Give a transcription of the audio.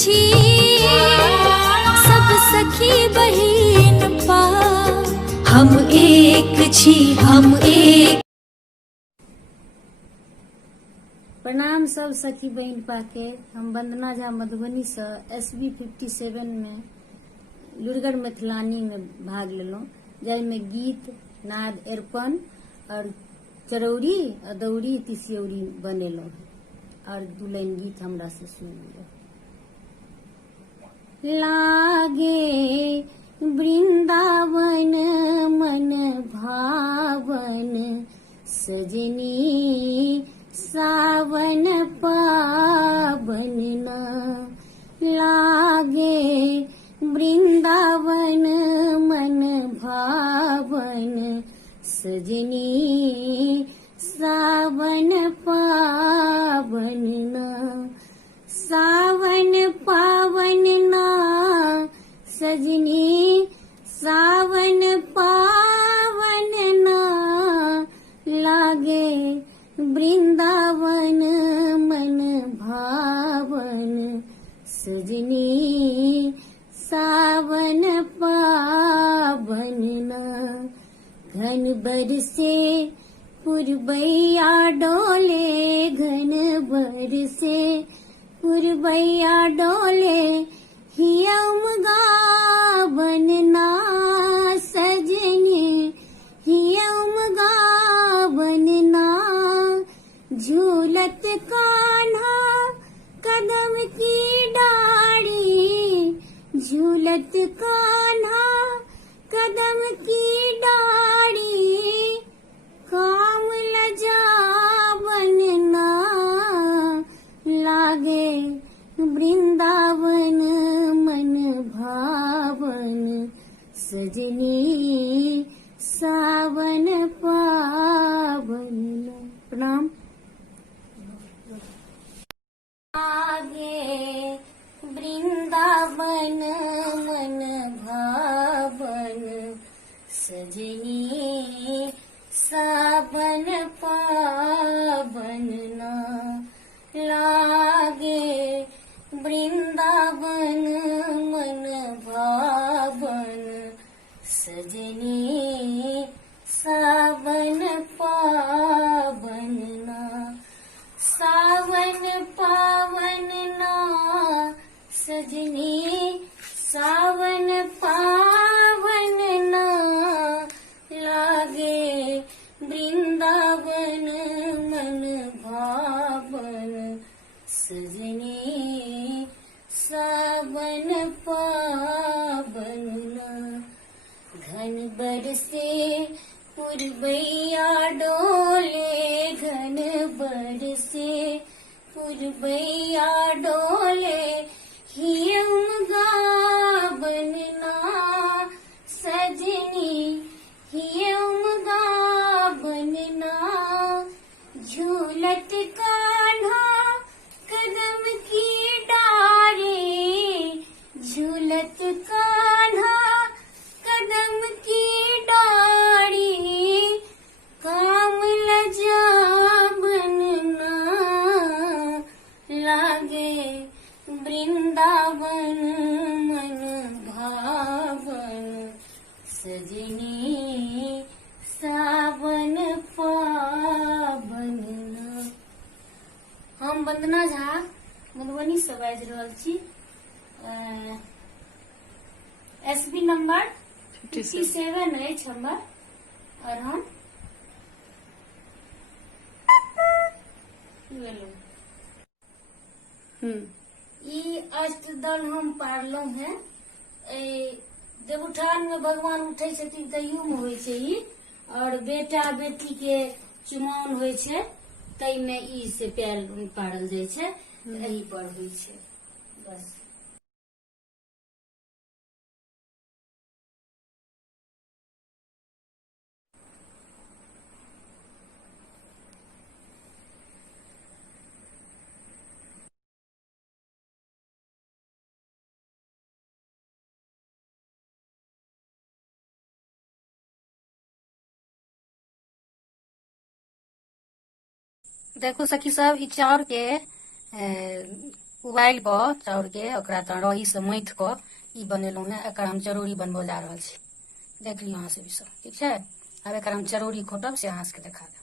छी सब सखी बहिन पा, हम एक छी, हम एक। प्रणाम सब सखी बहन पाके। हम वंदना झा मधुबनी से SB 57 में लुरगर मैथिलानी में भाग लेलहुँ, जाहिमे गीत नाद अरिपन और चरौरी अदौरी तिसियौरी बनेलहुँ और 2 लाइन गीत हमरा से सुन लियौ। लागे वृंदावन मन भावन, सजनी सावन पावन न। लागे वृंदावन मन भावन, सजनी सावन पावन न। सावन पावन ना सजनी, सावन पावन ना। लागे वृंदावन मन भावन, सजनी सावन पावन न। घन बरसे पुरबैया डोले, घन बरसे पुरबैया डोले, हियम गावन ना सजनी, हियम गावन ना। झूलत कान्हा कदम की डाड़ी, झूलत कान्हा कदम की डाड़ी, काम लजावन ना। लागे वृंदावन मन भावन, सजनी सावन पावन। प्रणाम। लागे वृंदावन मन भावन, सजनी सावन पावन न। लागे वृंदावन मन भावन, सजनी सावन पावन न। सावन पावन ना सजनी, सावन पावन ना। लागे वृंदावन मन भावन, सजनी सावन पावन न। घन बरसे पुरबैया डोले, घन बरसे पुरबैया डोले, हियम गावन ना सजनी, हियम गावन ना। झूलत कान्हा कदम की डारी, झूलत कान्हा कदम की डारी, काम लजावन ना। लागे वृंदावन मन भावन, सजनी सावन पावन न। हम वंदना झा मधुबनी से बाजि रहल छी। SB नंबर 57 अछि हमर, और हम ई अष्टदल हम पारलहुं हैं। देवउठान में भगवान उठे छथिन तहियो में होइ छै ई, और बेटा बेटी के चुमाओन होइ छै तई में ई से पैर पारल जाइ छै, एही पर होइ छै बस। देखो सखी सब, ई चाउर के उबालि कऽ चाउरके ओकरा तऽ रहीसँ मथि कऽ ई बनेलहुँ हेँ। एकर हम चरौरी बनबऽ जा रहल छी, देख लियौ अहाँ सब ई सब, ठीक छै। आब एकर हम चरौरी खोटब से अहाँ सबके देखा देब।